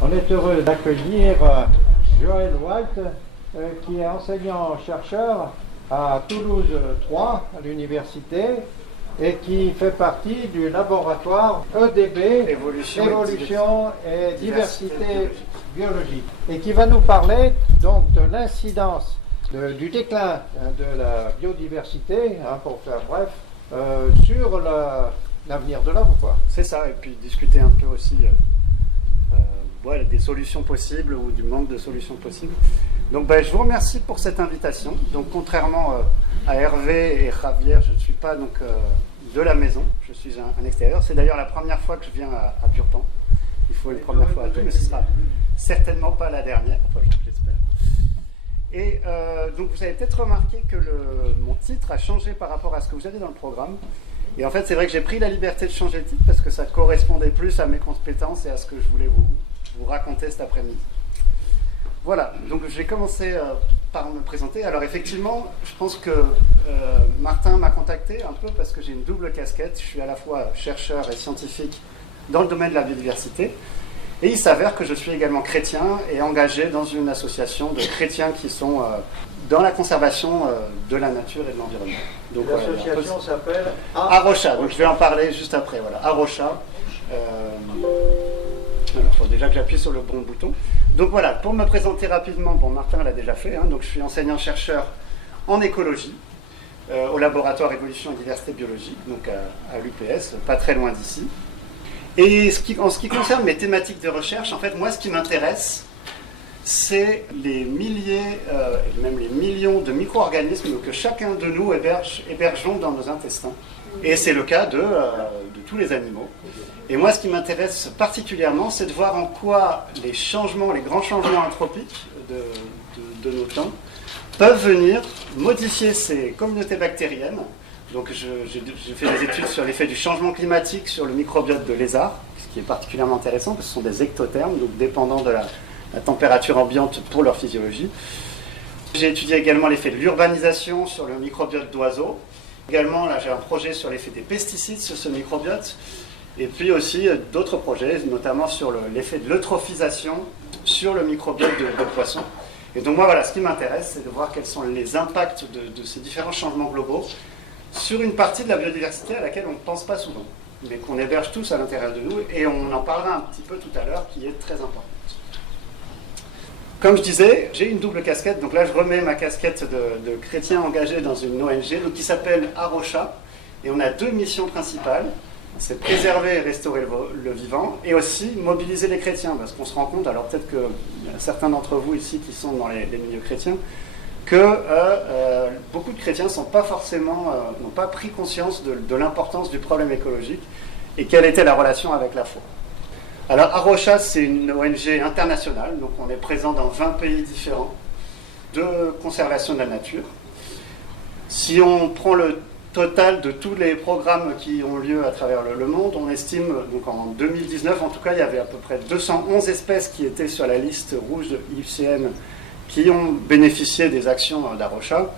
On est heureux d'accueillir Joël White, qui est enseignant-chercheur à Toulouse 3, à l'université, et qui fait partie du laboratoire EDB, Évolution et Diversité biologique, et qui va nous parler donc de l'incidence du déclin de la biodiversité, pour faire bref, sur l'avenir de l'homme, quoi. C'est ça, et puis discuter un peu aussi des solutions possibles ou du manque de solutions possibles. Donc je vous remercie pour cette invitation. Donc contrairement à Hervé et Javier, je ne suis pas donc de la maison, je suis un extérieur. C'est d'ailleurs la première fois que je viens à Purpan. Il faut une première fois à tout, mais ce ne sera certainement pas la dernière, enfin j'espère. Et donc vous avez peut-être remarqué que mon titre a changé par rapport à ce que vous avez dans le programme. Et en fait, c'est vrai que j'ai pris la liberté de changer le titre parce que ça correspondait plus à mes compétences et à ce que je voulais vous raconter cet après-midi. Voilà, donc je vais commencer par me présenter. Alors effectivement, je pense que Martin m'a contacté un peu parce que j'ai une double casquette. Je suis à la fois chercheur et scientifique dans le domaine de la biodiversité. Et il s'avère que je suis également chrétien et engagé dans une association de chrétiens qui sont dans la conservation de la nature et de l'environnement. Donc l'association s'appelle Arocha. Donc je vais en parler juste après. Voilà, Arocha. Alors, il faut déjà que j'appuie sur le bon bouton. Donc voilà, pour me présenter rapidement, Martin l'a déjà fait, donc je suis enseignant-chercheur en écologie au laboratoire Évolution et Diversité biologique, donc à l'UPS, pas très loin d'ici. Et en ce qui concerne mes thématiques de recherche, en fait, moi, ce qui m'intéresse, c'est les milliers, même les millions de micro-organismes que chacun de nous hébergeons dans nos intestins. Et c'est le cas de tous les animaux. Et moi, ce qui m'intéresse particulièrement, c'est de voir en quoi les grands changements anthropiques de nos temps, peuvent venir modifier ces communautés bactériennes. Donc j'ai fait des études sur l'effet du changement climatique sur le microbiote de lézard, ce qui est particulièrement intéressant, parce que ce sont des ectothermes, donc dépendants de la température ambiante pour leur physiologie. J'ai étudié également l'effet de l'urbanisation sur le microbiote d'oiseaux. Également, là, j'ai un projet sur l'effet des pesticides sur ce microbiote. Et puis aussi d'autres projets, notamment sur l'effet de l'eutrophisation sur le microbiote de poissons. Et donc moi, voilà, ce qui m'intéresse, c'est de voir quels sont les impacts de ces différents changements globaux sur une partie de la biodiversité à laquelle on ne pense pas souvent, mais qu'on héberge tous à l'intérieur de nous, et on en parlera un petit peu tout à l'heure, qui est très importante. Comme je disais, j'ai une double casquette, donc là je remets ma casquette de chrétien engagé dans une ONG donc, qui s'appelle Arocha, et on a deux missions principales. C'est préserver et restaurer le vivant, et aussi mobiliser les chrétiens, parce qu'on se rend compte, alors peut-être qu'il y a certains d'entre vous ici qui sont dans les milieux chrétiens, que beaucoup de chrétiens n'ont pas pris conscience de l'importance du problème écologique, et quelle était la relation avec la foi. Alors Arocha, c'est une ONG internationale, donc on est présent dans 20 pays différents de conservation de la nature. Si on prend le total de tous les programmes qui ont lieu à travers le monde, on estime, donc en 2019 en tout cas, il y avait à peu près 211 espèces qui étaient sur la liste rouge de IUCN qui ont bénéficié des actions d'Arocha,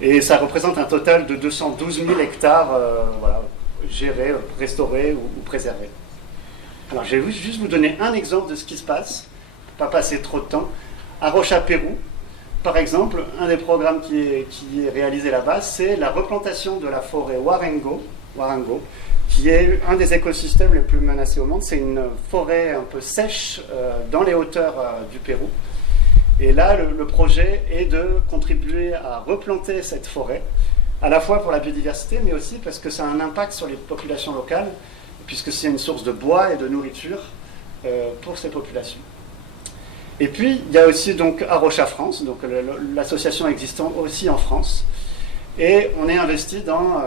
et ça représente un total de 212 000 hectares gérés, restaurés ou préservés. Alors je vais juste vous donner un exemple de ce qui se passe, pour ne pas passer trop de temps. Arocha Pérou, par exemple, un des programmes qui est réalisé là-bas, c'est la replantation de la forêt Warango, qui est un des écosystèmes les plus menacés au monde. C'est une forêt un peu sèche dans les hauteurs du Pérou. Et là, le projet est de contribuer à replanter cette forêt, à la fois pour la biodiversité, mais aussi parce que ça a un impact sur les populations locales, puisque c'est une source de bois et de nourriture pour ces populations. Et puis, il y a aussi donc Arocha France, donc l'association existant aussi en France. Et on est investi dans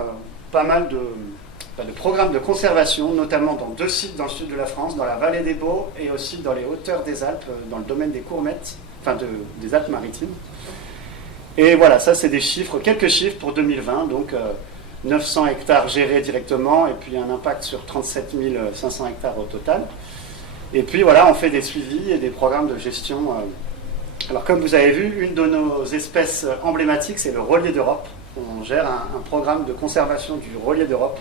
pas mal de programmes de conservation, notamment dans 2 sites dans le sud de la France, dans la vallée des Baux et aussi dans les hauteurs des Alpes, dans le domaine des Courmettes, des Alpes-Maritimes. Et voilà, ça c'est quelques chiffres pour 2020, donc 900 hectares gérés directement, et puis un impact sur 37 500 hectares au total. Et puis voilà, on fait des suivis et des programmes de gestion. Alors comme vous avez vu, une de nos espèces emblématiques, c'est le rolier d'Europe. On gère un programme de conservation du rolier d'Europe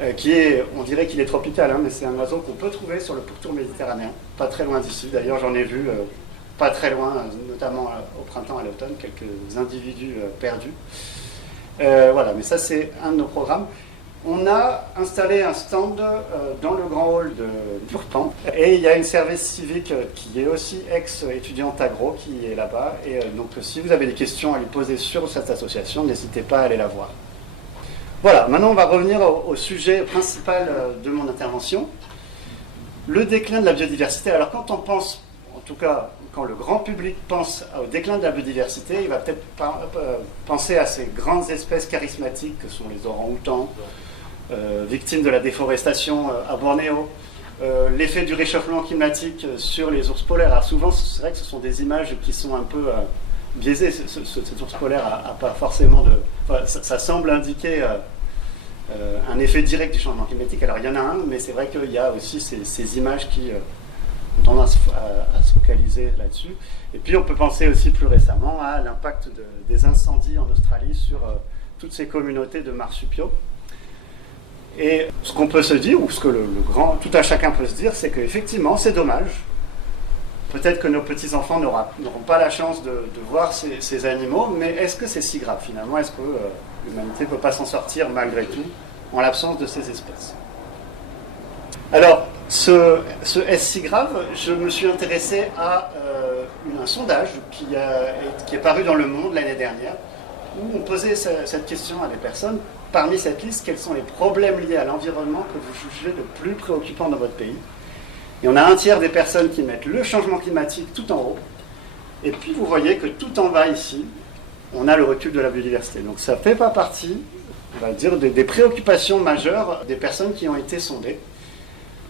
on dirait qu'il est tropical, hein, mais c'est un oiseau qu'on peut trouver sur le pourtour méditerranéen, pas très loin d'ici. D'ailleurs, j'en ai vu pas très loin, notamment au printemps, à l'automne, quelques individus perdus. Voilà, mais ça c'est un de nos programmes. On a installé un stand dans le grand hall de Purpan, et il y a une service civique qui est aussi ex-étudiante agro qui est là-bas. Et donc si vous avez des questions à lui poser sur cette association, n'hésitez pas à aller la voir. Voilà, maintenant on va revenir au sujet principal de mon intervention, le déclin de la biodiversité. Alors quand on pense, en tout cas quand le grand public pense au déclin de la biodiversité, il va peut-être penser à ces grandes espèces charismatiques que sont les orang-outans, victimes de la déforestation à Bornéo, l'effet du réchauffement climatique sur les ours polaires. Alors souvent c'est vrai que ce sont des images qui sont un peu biaisées. Cet ours polaire n'a pas forcément de... Enfin, ça semble indiquer un effet direct du changement climatique. Alors il y en a un, mais c'est vrai qu'il y a aussi ces images qui ont tendance à se focaliser là-dessus. Et puis on peut penser aussi plus récemment à l'impact des incendies en Australie sur toutes ces communautés de marsupiaux. Et ce qu'on peut se dire, ou ce que tout un chacun peut se dire, c'est qu'effectivement c'est dommage. Peut-être que nos petits-enfants n'auront pas la chance de voir ces animaux, mais est-ce que c'est si grave finalement? Est-ce que l'humanité ne peut pas s'en sortir malgré tout en l'absence de ces espèces? Alors, ce est-ce si grave? Je me suis intéressé à un sondage qui est paru dans Le Monde l'année dernière, où on posait cette question à des personnes. Parmi cette liste, quels sont les problèmes liés à l'environnement que vous jugez le plus préoccupants dans votre pays? Et on a un tiers des personnes qui mettent le changement climatique tout en haut. Et puis vous voyez que tout en bas ici, on a le recul de la biodiversité. Donc ça ne fait pas partie, on va dire, des préoccupations majeures des personnes qui ont été sondées.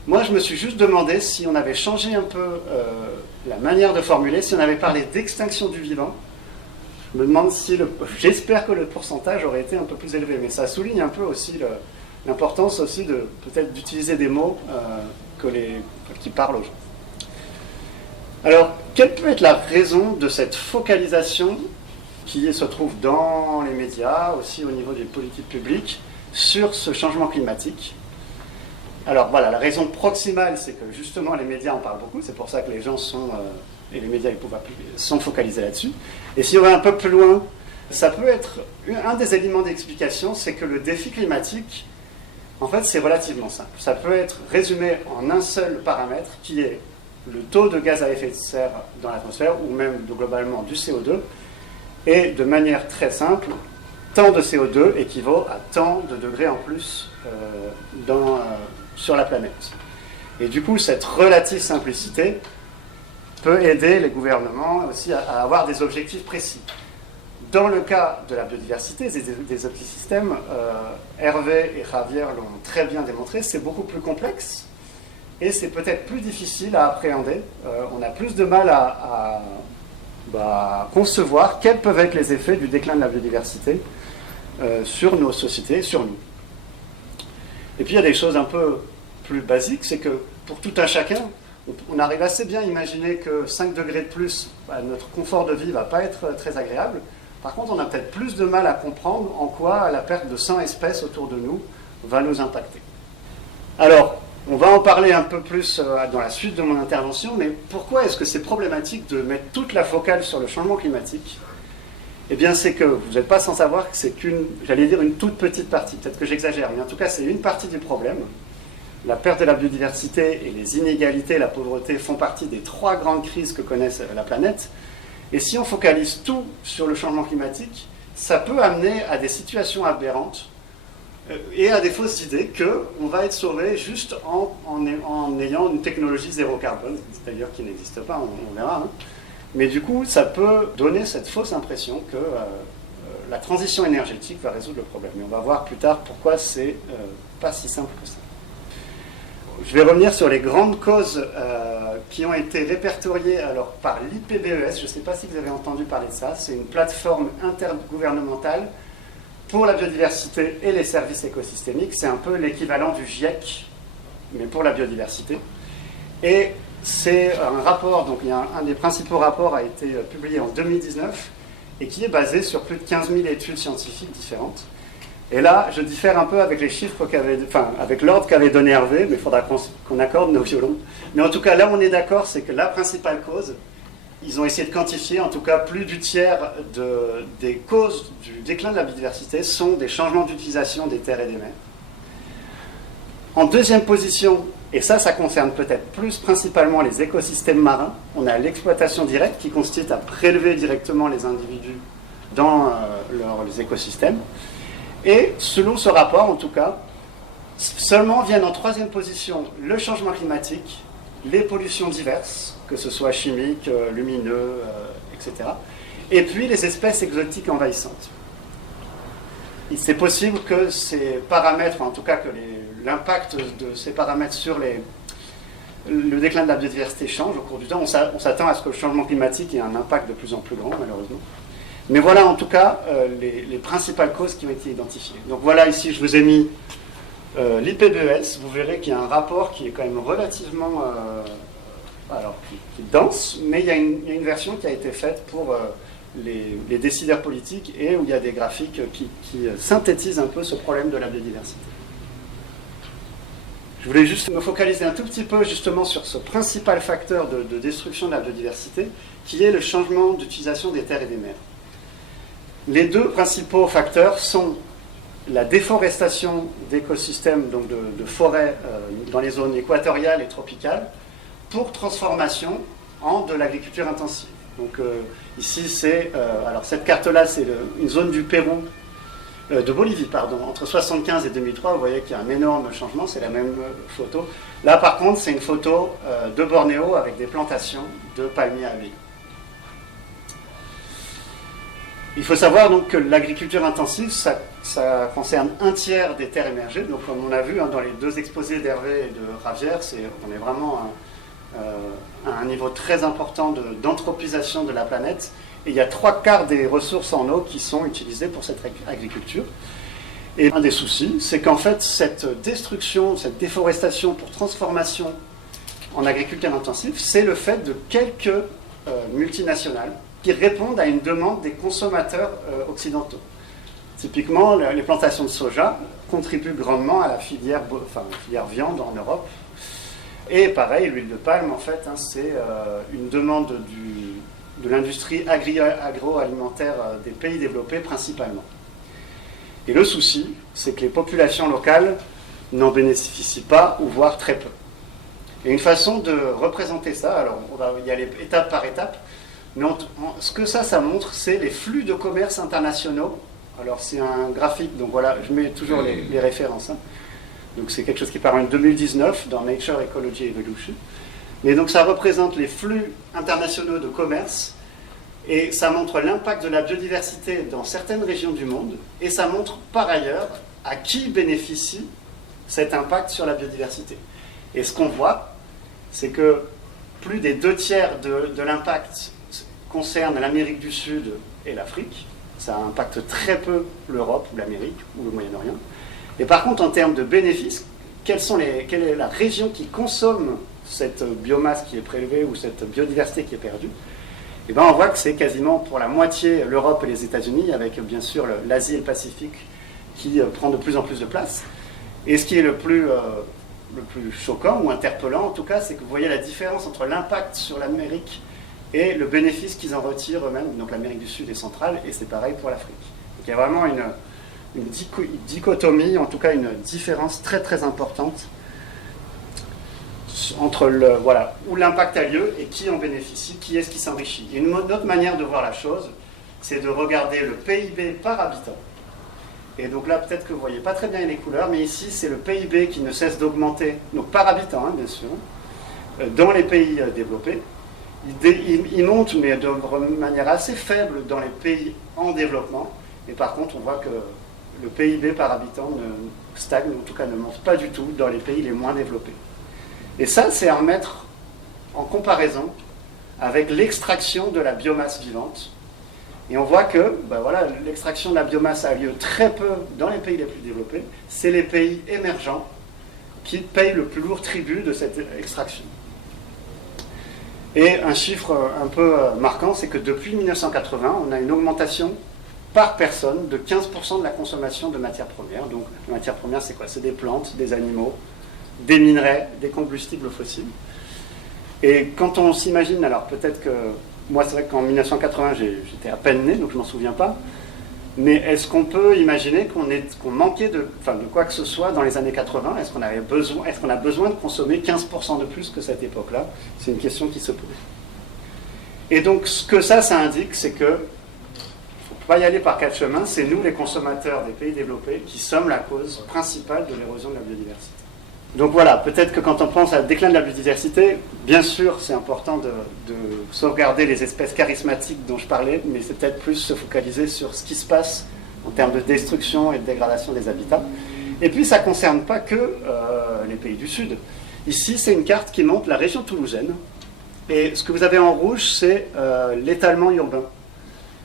Moi, je me suis juste demandé si on avait changé un peu la manière de formuler, si on avait parlé d'extinction du vivant. Je me demande si j'espère que le pourcentage aurait été un peu plus élevé, mais ça souligne un peu aussi l'importance aussi de peut-être d'utiliser des mots qui parlent aux gens. Alors, quelle peut être la raison de cette focalisation qui se trouve dans les médias, aussi au niveau des politiques publiques, sur ce changement climatique? Alors voilà, la raison proximale, c'est que justement les médias en parlent beaucoup, c'est pour ça que les gens et les médias sont focalisés là-dessus. Et si on va un peu plus loin, ça peut être un des éléments d'explication, c'est que le défi climatique, en fait, c'est relativement simple. Ça peut être résumé en un seul paramètre, qui est le taux de gaz à effet de serre dans l'atmosphère, ou même globalement du CO2. Et de manière très simple, tant de CO2 équivaut à tant de degrés en plus sur la planète. Et du coup, cette relative simplicité peut aider les gouvernements aussi à avoir des objectifs précis. Dans le cas de la biodiversité, des écosystèmes, Hervé et Javier l'ont très bien démontré, c'est beaucoup plus complexe et c'est peut-être plus difficile à appréhender. On a plus de mal à concevoir quels peuvent être les effets du déclin de la biodiversité sur nos sociétés, sur nous. Et puis il y a des choses un peu plus basiques, c'est que pour tout un chacun, on arrive assez bien à imaginer que 5 degrés de plus, notre confort de vie ne va pas être très agréable. Par contre, on a peut-être plus de mal à comprendre en quoi la perte de 100 espèces autour de nous va nous impacter. Alors, on va en parler un peu plus dans la suite de mon intervention, mais pourquoi est-ce que c'est problématique de mettre toute la focale sur le changement climatique? Eh bien, c'est que vous n'êtes pas sans savoir que c'est une toute petite partie, peut-être que j'exagère, mais en tout cas, c'est une partie du problème. La perte de la biodiversité et les inégalités, la pauvreté font partie des 3 grandes crises que connaisse la planète. Et si on focalise tout sur le changement climatique, ça peut amener à des situations aberrantes et à des fausses idées qu'on va être sauvé juste en ayant une technologie zéro carbone, c'est-à-dire qui n'existe pas, on verra. Hein. Mais du coup, ça peut donner cette fausse impression que la transition énergétique va résoudre le problème. Et on va voir plus tard pourquoi c'est pas si simple que ça. Je vais revenir sur les grandes causes qui ont été répertoriées par l'IPBES. Je ne sais pas si vous avez entendu parler de ça. C'est une plateforme intergouvernementale pour la biodiversité et les services écosystémiques. C'est un peu l'équivalent du GIEC, mais pour la biodiversité. Et c'est un rapport, donc un des principaux rapports a été publié en 2019 et qui est basé sur plus de 15 000 études scientifiques différentes. Et là, je diffère un peu avec les chiffres avec l'ordre qu'avait donné Hervé, mais il faudra qu'on accorde nos violons. Mais en tout cas, là, on est d'accord, c'est que la principale cause, ils ont essayé de quantifier, en tout cas, plus du tiers des causes du déclin de la biodiversité sont des changements d'utilisation des terres et des mers. En deuxième position, et ça concerne peut-être plus principalement les écosystèmes marins, on a l'exploitation directe qui consiste à prélever directement les individus dans leurs écosystèmes. Et selon ce rapport, en tout cas, seulement viennent en troisième position le changement climatique, les pollutions diverses, que ce soit chimiques, lumineux, etc. Et puis les espèces exotiques envahissantes. C'est possible que ces paramètres, en tout cas que l'impact de ces paramètres sur le déclin de la biodiversité change au cours du temps. On s'attend à ce que le changement climatique ait un impact de plus en plus grand, malheureusement. Mais voilà en tout cas les principales causes qui ont été identifiées. Donc voilà, ici je vous ai mis l'IPBES. Vous verrez qu'il y a un rapport qui est quand même relativement qui est dense, mais il y a une version qui a été faite pour les décideurs politiques et où il y a des graphiques qui synthétisent un peu ce problème de la biodiversité. Je voulais juste me focaliser un tout petit peu justement sur ce principal facteur de destruction de la biodiversité, qui est le changement d'utilisation des terres et des mers. Les deux principaux facteurs sont la déforestation d'écosystèmes, donc de forêts dans les zones équatoriales et tropicales, pour transformation en de l'agriculture intensive. Donc ici, alors cette carte-là, c'est une zone du Pérou, de Bolivie, pardon, entre 1975 et 2003, vous voyez qu'il y a un énorme changement, c'est la même photo. Là, par contre, c'est une photo de Bornéo avec des plantations de palmiers à huile. Il faut savoir donc que l'agriculture intensive, ça concerne un tiers des terres émergées. Donc, comme on a vu dans les deux exposés d'Hervé et de Ravière, on est vraiment à un niveau très important d'anthropisation de la planète. Et il y a 3/4 des ressources en eau qui sont utilisées pour cette agriculture. Et un des soucis, c'est qu'en fait, cette destruction, cette déforestation pour transformation en agriculture intensive, c'est le fait de quelques multinationales qui répondent à une demande des consommateurs occidentaux. Typiquement, les plantations de soja contribuent grandement à la filière viande en Europe. Et pareil, l'huile de palme, en fait, c'est une demande de l'industrie agroalimentaire des pays développés principalement. Et le souci, c'est que les populations locales n'en bénéficient pas, ou voire très peu. Et une façon de représenter ça, alors on va y aller étape par étape, mais ce que ça montre, c'est les flux de commerce internationaux. Alors c'est un graphique, donc voilà, je mets toujours les références. Donc c'est quelque chose qui est paru en 2019 dans Nature Ecology Evolution. Mais donc ça représente les flux internationaux de commerce et ça montre l'impact de la biodiversité dans certaines régions du monde et ça montre par ailleurs à qui bénéficie cet impact sur la biodiversité. Et ce qu'on voit, c'est que plus des 2/3 de l'impact concerne l'Amérique du Sud et l'Afrique. Ça impacte très peu l'Europe ou l'Amérique ou le Moyen-Orient. Et par contre, en termes de bénéfices, quelle est la région qui consomme cette biomasse qui est prélevée ou cette biodiversité qui est perdue? Et bien, on voit que c'est quasiment pour la moitié l'Europe et les États-Unis, avec bien sûr l'Asie et le Pacifique qui prend de plus en plus de place. Et ce qui est le plus choquant ou interpellant en tout cas, c'est que vous voyez la différence entre l'impact sur l'Amérique et le bénéfice qu'ils en retirent eux-mêmes, donc l'Amérique du Sud et centrale, et c'est pareil pour l'Afrique. Donc il y a vraiment une dichotomie, en tout cas une différence très très importante entre où l'impact a lieu et qui en bénéficie, qui est-ce qui s'enrichit. Et une autre manière de voir la chose, c'est de regarder le PIB par habitant. Et donc là, peut-être que vous ne voyez pas très bien les couleurs, mais ici, c'est le PIB qui ne cesse d'augmenter, donc par habitant, bien sûr, dans les pays développés. Il monte, mais de manière assez faible dans les pays en développement. Et par contre, on voit que le PIB par habitant stagne, en tout cas ne monte pas du tout dans les pays les moins développés. Et ça, c'est à remettre en comparaison avec l'extraction de la biomasse vivante. Et on voit que l'extraction de la biomasse a lieu très peu dans les pays les plus développés. C'est les pays émergents qui payent le plus lourd tribut de cette extraction. Et un chiffre un peu marquant, c'est que depuis 1980, on a une augmentation par personne de 15% de la consommation de matières premières. Donc la matière première, c'est quoi? C'est des plantes, des animaux, des minerais, des combustibles fossiles. Et quand on s'imagine, alors peut-être que, moi c'est vrai qu'en 1980 j'étais à peine né, donc je ne m'en souviens pas, mais est-ce qu'on peut imaginer qu'on manquait de quoi que ce soit dans les années 80? Est-ce qu'on a besoin de consommer 15% de plus que cette époque-là? C'est une question qui se pose. Et donc ce que ça indique, c'est que faut pas y aller par quatre chemins, c'est nous les consommateurs des pays développés qui sommes la cause principale de l'érosion de la biodiversité. Donc voilà, peut-être que quand on pense à déclin de la biodiversité, bien sûr c'est important de sauvegarder les espèces charismatiques dont je parlais, mais c'est peut-être plus se focaliser sur ce qui se passe en termes de destruction et de dégradation des habitats. Et puis ça ne concerne pas que les pays du Sud. Ici c'est une carte qui montre la région toulousaine, et ce que vous avez en rouge c'est l'étalement urbain.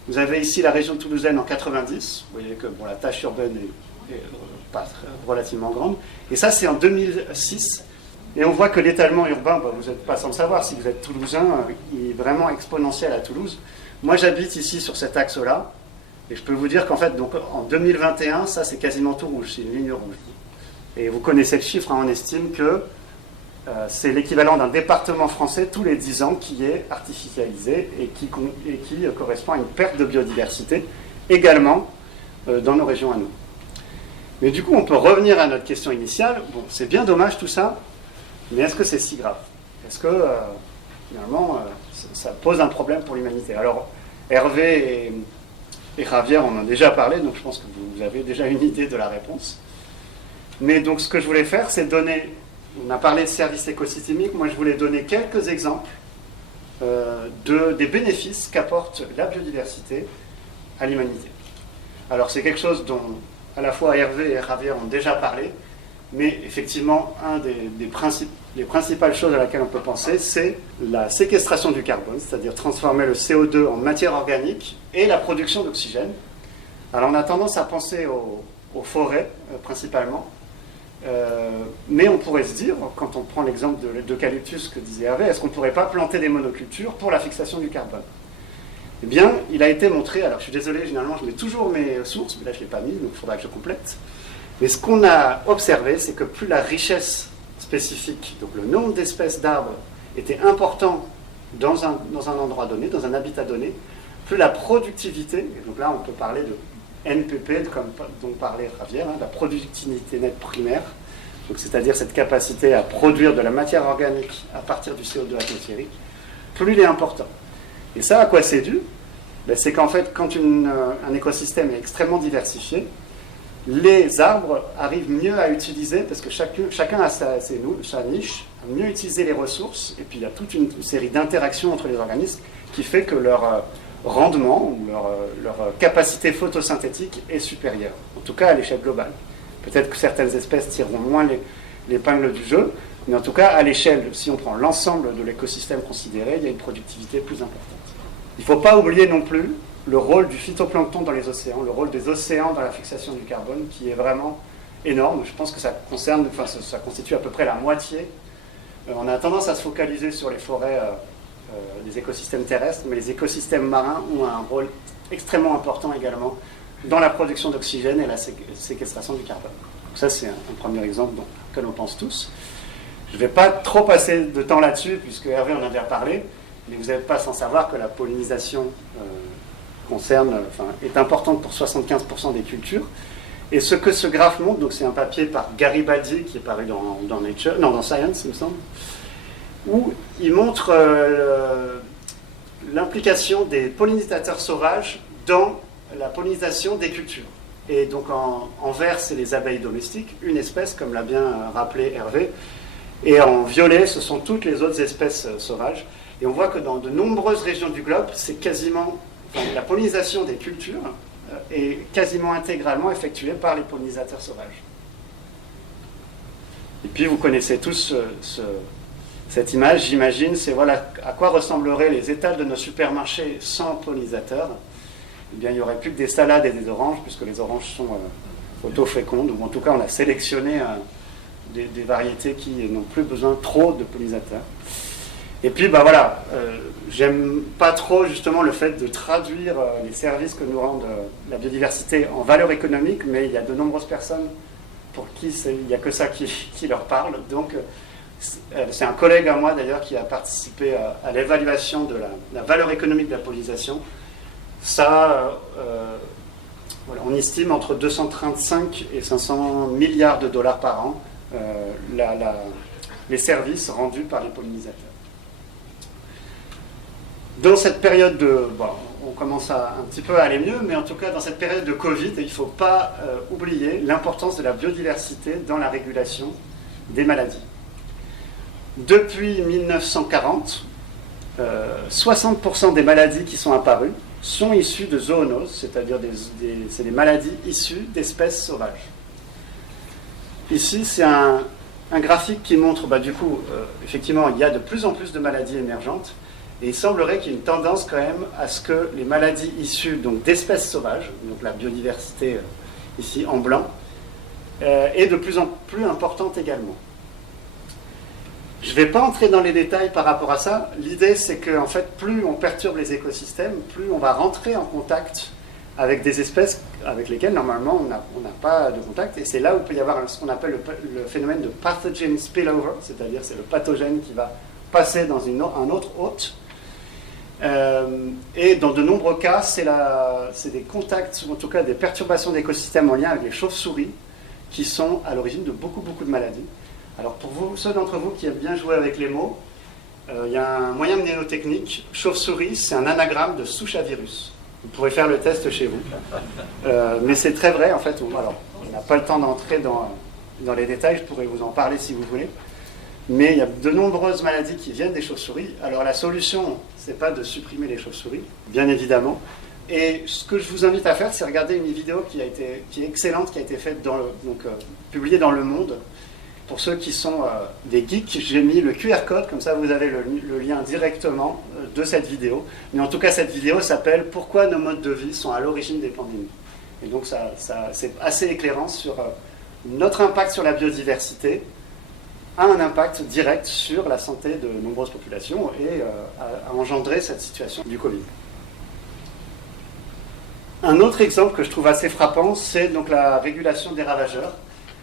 Vous avez ici la région toulousaine en 90, vous voyez que la tâche urbaine est pas relativement grande. Et ça, c'est en 2006. Et on voit que l'étalement urbain, vous n'êtes pas sans le savoir, si vous êtes toulousain, il est vraiment exponentiel à Toulouse. Moi, j'habite ici sur cet axe-là. Et je peux vous dire qu'en fait, donc, en 2021, ça, c'est quasiment tout rouge. C'est une ligne rouge. Et vous connaissez le chiffre, on estime que c'est l'équivalent d'un département français tous les 10 ans qui est artificialisé et qui correspond à une perte de biodiversité également dans nos régions à nous. Mais du coup, on peut revenir à notre question initiale. Bon, c'est bien dommage tout ça, mais est-ce que c'est si grave? Est-ce que, finalement, ça pose un problème pour l'humanité? Alors, Hervé et Javier en ont déjà parlé, donc je pense que vous avez déjà une idée de la réponse. Mais donc, ce que je voulais faire, c'est donner... On a parlé de services écosystémiques, moi je voulais donner quelques exemples des bénéfices qu'apporte la biodiversité à l'humanité. Alors, c'est quelque chose dont... à la fois Hervé et Javier ont déjà parlé, mais effectivement, les principales choses à laquelle on peut penser, c'est la séquestration du carbone, c'est-à-dire transformer le CO2 en matière organique et la production d'oxygène. Alors on a tendance à penser aux forêts, principalement, mais on pourrait se dire, quand on prend l'exemple d'eucalyptus que disait Hervé, est-ce qu'on ne pourrait pas planter des monocultures pour la fixation du carbone? Eh bien, il a été montré, alors je suis désolé, généralement je mets toujours mes sources, mais là je ne l'ai pas mis, donc il faudra que je complète. Mais ce qu'on a observé, c'est que plus la richesse spécifique, donc le nombre d'espèces d'arbres, était important dans un endroit donné, dans un habitat donné, plus la productivité, et donc là on peut parler de NPP, dont parlait Javier, la productivité nette primaire, donc c'est-à-dire cette capacité à produire de la matière organique à partir du CO2 atmosphérique, plus il est important. Et ça, à quoi c'est dû? C'est qu'en fait, quand un écosystème est extrêmement diversifié, les arbres arrivent mieux à utiliser, parce que chacun a sa niche, à mieux utiliser les ressources, et puis il y a toute une série d'interactions entre les organismes qui fait que leur rendement ou leur capacité photosynthétique est supérieure, en tout cas à l'échelle globale. Peut-être que certaines espèces tireront moins l'épingle du jeu, mais en tout cas, à l'échelle, si on prend l'ensemble de l'écosystème considéré, il y a une productivité plus importante. Il ne faut pas oublier non plus le rôle du phytoplancton dans les océans, le rôle des océans dans la fixation du carbone, qui est vraiment énorme. Je pense que ça constitue à peu près la moitié. On a tendance à se focaliser sur les forêts des écosystèmes terrestres, mais les écosystèmes marins ont un rôle extrêmement important également dans la production d'oxygène et la séquestration du carbone. Donc ça, c'est un premier exemple auquel on pense tous. Je ne vais pas trop passer de temps là-dessus, puisque Hervé en a déjà parlé, mais vous n'êtes pas sans savoir que la pollinisation est importante pour 75% des cultures. Et ce que ce graphe montre, donc c'est un papier par Garibaldi qui est paru dans Science, il me semble, où il montre l'implication des pollinisateurs sauvages dans la pollinisation des cultures. Et donc en vert, c'est les abeilles domestiques, une espèce, comme l'a bien rappelé Hervé, et en violet, ce sont toutes les autres espèces sauvages. Et on voit que dans de nombreuses régions du globe, c'est la pollinisation des cultures est quasiment intégralement effectuée par les pollinisateurs sauvages. Et puis vous connaissez tous cette image, j'imagine, c'est voilà à quoi ressembleraient les étals de nos supermarchés sans pollinisateurs. Eh bien, il n'y aurait plus que des salades et des oranges, puisque les oranges sont auto-fécondes, ou en tout cas on a sélectionné des variétés qui n'ont plus besoin trop de pollinisateurs. Et puis, j'aime pas trop justement le fait de traduire les services que nous rend la biodiversité en valeur économique, mais il y a de nombreuses personnes pour qui il n'y a que ça qui leur parle. Donc c'est un collègue à moi d'ailleurs qui a participé à l'évaluation de la valeur économique de la pollinisation. Ça, voilà, on estime entre 235 et 500 milliards de dollars par an les services rendus par les pollinisateurs. Dans cette période on commence un petit peu à aller mieux, mais en tout cas dans cette période de Covid, il ne faut pas oublier l'importance de la biodiversité dans la régulation des maladies. Depuis 1940, 60% des maladies qui sont apparues sont issues de zoonoses, c'est-à-dire c'est des maladies issues d'espèces sauvages. Ici, c'est un graphique qui montre, effectivement, il y a de plus en plus de maladies émergentes, et il semblerait qu'il y ait une tendance quand même à ce que les maladies issues d'espèces sauvages, donc la biodiversité ici en blanc, est de plus en plus importante également. Je ne vais pas entrer dans les détails par rapport à ça. L'idée, c'est que en fait, plus on perturbe les écosystèmes, plus on va rentrer en contact avec des espèces avec lesquelles, normalement, on n'a pas de contact. Et c'est là où il peut y avoir ce qu'on appelle le phénomène de pathogen spillover, c'est-à-dire c'est le pathogène qui va passer dans un autre hôte. Et dans de nombreux cas, c'est des contacts, ou en tout cas des perturbations d'écosystèmes en lien avec les chauves-souris, qui sont à l'origine de beaucoup de maladies. Alors pour ceux d'entre vous qui aiment bien jouer avec les mots, il y a un moyen mnémotechnique. Chauve-souris, c'est un anagramme de souche à virus. Vous pourrez faire le test chez vous. Mais c'est très vrai, en fait. Alors, on n'a pas le temps d'entrer dans les détails, je pourrais vous en parler si vous voulez. Mais il y a de nombreuses maladies qui viennent des chauves-souris. Alors la solution, c'est pas de supprimer les chauves-souris, bien évidemment. Et ce que je vous invite à faire, c'est regarder une vidéo qui est excellente, qui a été faite, publiée dans Le Monde. Pour ceux qui sont des geeks, j'ai mis le QR code, comme ça vous avez le lien directement de cette vidéo. Mais en tout cas, cette vidéo s'appelle « Pourquoi nos modes de vie sont à l'origine des pandémies ». Et donc c'est assez éclairant sur notre impact sur la biodiversité, a un impact direct sur la santé de nombreuses populations et a engendré cette situation du Covid. Un autre exemple que je trouve assez frappant, c'est donc la régulation des ravageurs.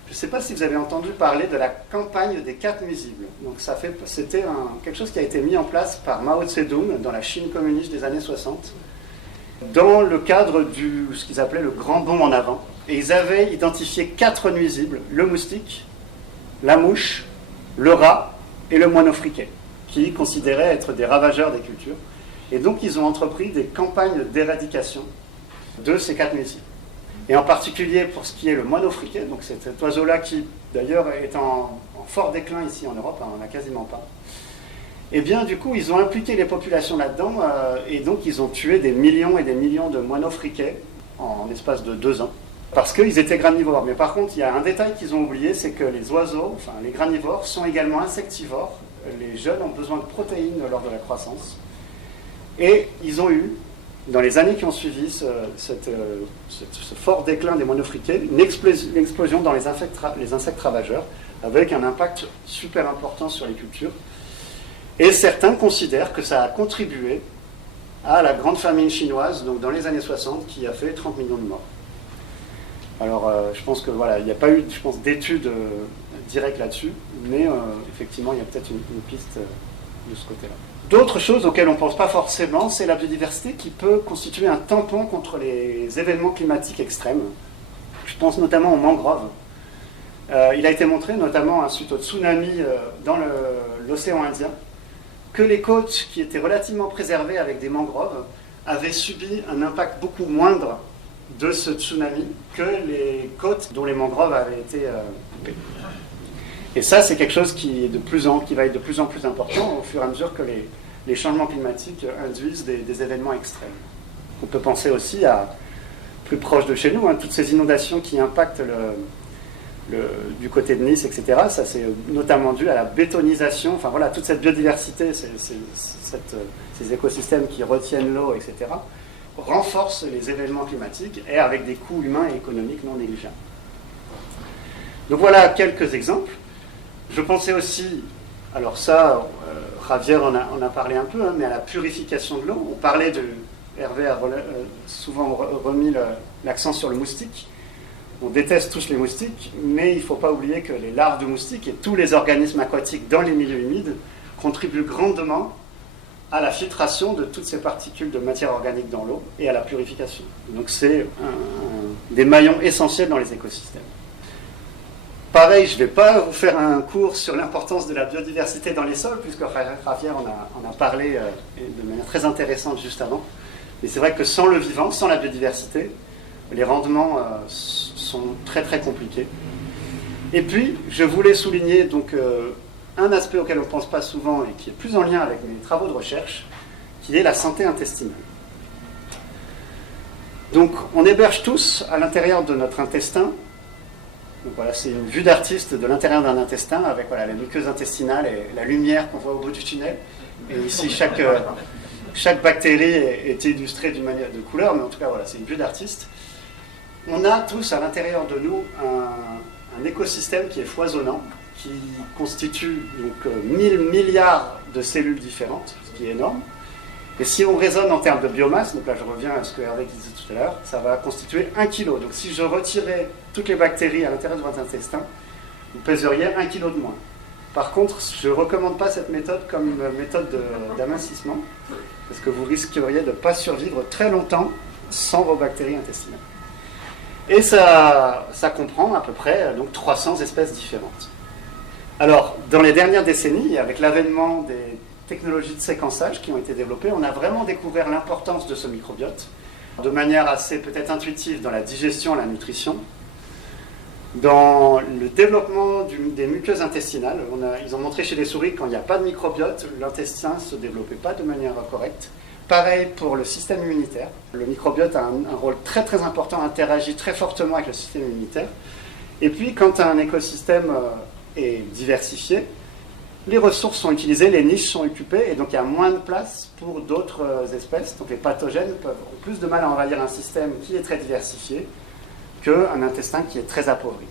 Je ne sais pas si vous avez entendu parler de la campagne des 4 nuisibles. Donc c'était quelque chose qui a été mis en place par Mao Tse-tung dans la Chine communiste des années 60, dans le cadre de ce qu'ils appelaient le grand bond en avant. Et ils avaient identifié 4 nuisibles, le moustique, la mouche, le rat et le moineau friquet, qui considéraient être des ravageurs des cultures. Et donc ils ont entrepris des campagnes d'éradication de ces 4 nuisibles. Et en particulier pour ce qui est le moineau friquet, donc c'est cet oiseau-là qui d'ailleurs est en fort déclin ici en Europe, on n'en a quasiment pas. Et bien du coup ils ont impliqué les populations là-dedans et donc ils ont tué des millions et des millions de moineaux friquets en l'espace de 2 ans, parce qu'ils étaient granivores. Mais par contre il y a un détail qu'ils ont oublié, c'est que les oiseaux, enfin les granivores, sont également insectivores. Les jeunes ont besoin de protéines lors de la croissance. Et ils ont eu, dans les années qui ont suivi ce fort déclin des moineaux friquets, une explosion dans les insectes ravageurs, avec un impact super important sur les cultures. Et certains considèrent que ça a contribué à la grande famine chinoise, donc dans les années 60, qui a fait 30 millions de morts. Alors je pense que voilà, il n'y a pas eu, d'études directes là-dessus, mais effectivement il y a peut-être une piste de ce côté-là. D'autres choses auxquelles on ne pense pas forcément, c'est la biodiversité qui peut constituer un tampon contre les événements climatiques extrêmes. Je pense notamment aux mangroves. Il a été montré, notamment suite au tsunami dans l'océan Indien, que les côtes qui étaient relativement préservées avec des mangroves avaient subi un impact beaucoup moindre de ce tsunami que les côtes dont les mangroves avaient été coupées. Et ça, c'est quelque chose qui va être de plus en plus important au fur et à mesure que les changements climatiques induisent des événements extrêmes. On peut penser aussi à, plus proche de chez nous, toutes ces inondations qui impactent du côté de Nice, etc. Ça, c'est notamment dû à la bétonisation, enfin voilà, toute cette biodiversité, ces écosystèmes qui retiennent l'eau, etc., renforcent les événements climatiques et avec des coûts humains et économiques non négligeables. Donc voilà quelques exemples. Je pensais aussi, alors ça, Javier en a parlé un peu, hein, mais à la purification de l'eau. On parlait de... Hervé a souvent remis l'accent sur le moustique. On déteste tous les moustiques, mais il ne faut pas oublier que les larves de moustiques et tous les organismes aquatiques dans les milieux humides contribuent grandement à la filtration de toutes ces particules de matière organique dans l'eau et à la purification. Donc c'est des maillons essentiels dans les écosystèmes. Pareil, je ne vais pas vous faire un cours sur l'importance de la biodiversité dans les sols, puisque Javier en a parlé de manière très intéressante juste avant. Mais c'est vrai que sans le vivant, sans la biodiversité, les rendements sont très très compliqués. Et puis, je voulais souligner donc, un aspect auquel on ne pense pas souvent et qui est plus en lien avec mes travaux de recherche, qui est la santé intestinale. Donc, on héberge tous à l'intérieur de notre intestin. Donc voilà, c'est une vue d'artiste de l'intérieur d'un intestin avec voilà, les muqueuses intestinales et la lumière qu'on voit au bout du tunnel. Et ici, chaque bactérie est illustrée d'une manière de couleur, mais en tout cas, voilà, c'est une vue d'artiste. On a tous à l'intérieur de nous un écosystème qui est foisonnant, qui constitue donc 1000 milliards de cellules différentes, ce qui est énorme. Et si on raisonne en termes de biomasse, donc là je reviens à ce que Hervé disait tout à l'heure, ça va constituer 1 kg. Donc si je retirais toutes les bactéries à l'intérieur de votre intestin, vous pèseriez 1 kg de moins. Par contre, je ne recommande pas cette méthode comme méthode d'amincissement, parce que vous risqueriez de ne pas survivre très longtemps sans vos bactéries intestinales. Et ça comprend à peu près donc, 300 espèces différentes. Alors, dans les dernières décennies, avec l'avènement des technologies de séquençage qui ont été développées, on a vraiment découvert l'importance de ce microbiote, de manière assez peut-être intuitive dans la digestion et la nutrition, dans le développement des muqueuses intestinales. Ils ont montré chez les souris que quand il n'y a pas de microbiote, l'intestin ne se développait pas de manière correcte. Pareil pour le système immunitaire. Le microbiote a un rôle très très important, interagit très fortement avec le système immunitaire. Et puis quand un écosystème est diversifié, les ressources sont utilisées, les niches sont occupées, et donc il y a moins de place pour d'autres espèces. Donc les pathogènes ont plus de mal à envahir un système qui est très diversifié qu'un intestin qui est très appauvri.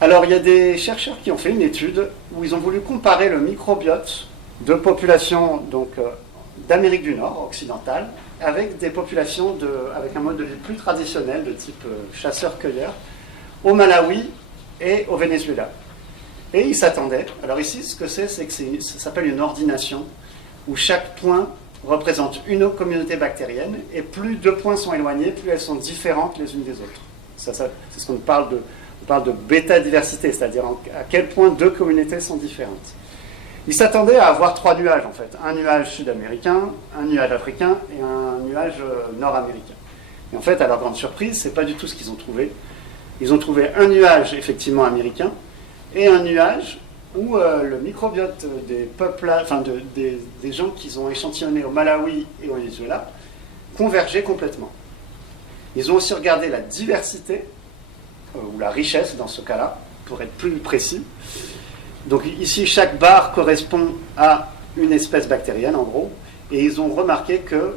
Alors il y a des chercheurs qui ont fait une étude où ils ont voulu comparer le microbiote de populations d'Amérique du Nord, occidentale, avec des populations avec un mode de vie plus traditionnel, de type chasseur-cueilleur, au Malawi et au Venezuela. Et ils s'attendaient. Alors ici, ce que c'est que ça s'appelle une ordination, où chaque point représente une communauté bactérienne, et plus deux points sont éloignés, plus elles sont différentes les unes des autres. C'est ce qu'on parle de. On parle de bêta-diversité, c'est-à-dire à quel point deux communautés sont différentes. Ils s'attendaient à avoir 3 nuages, en fait. Un nuage sud-américain, un nuage africain et un nuage nord-américain. Et en fait, à leur grande surprise, ce n'est pas du tout ce qu'ils ont trouvé. Ils ont trouvé un nuage, effectivement, américain, et un nuage où le microbiote des peuples, des gens qu'ils ont échantillonnés au Malawi et au Venezuela convergeait complètement. Ils ont aussi regardé la diversité, ou la richesse dans ce cas-là, pour être plus précis. Donc ici, chaque barre correspond à une espèce bactérienne, en gros, et ils ont remarqué que,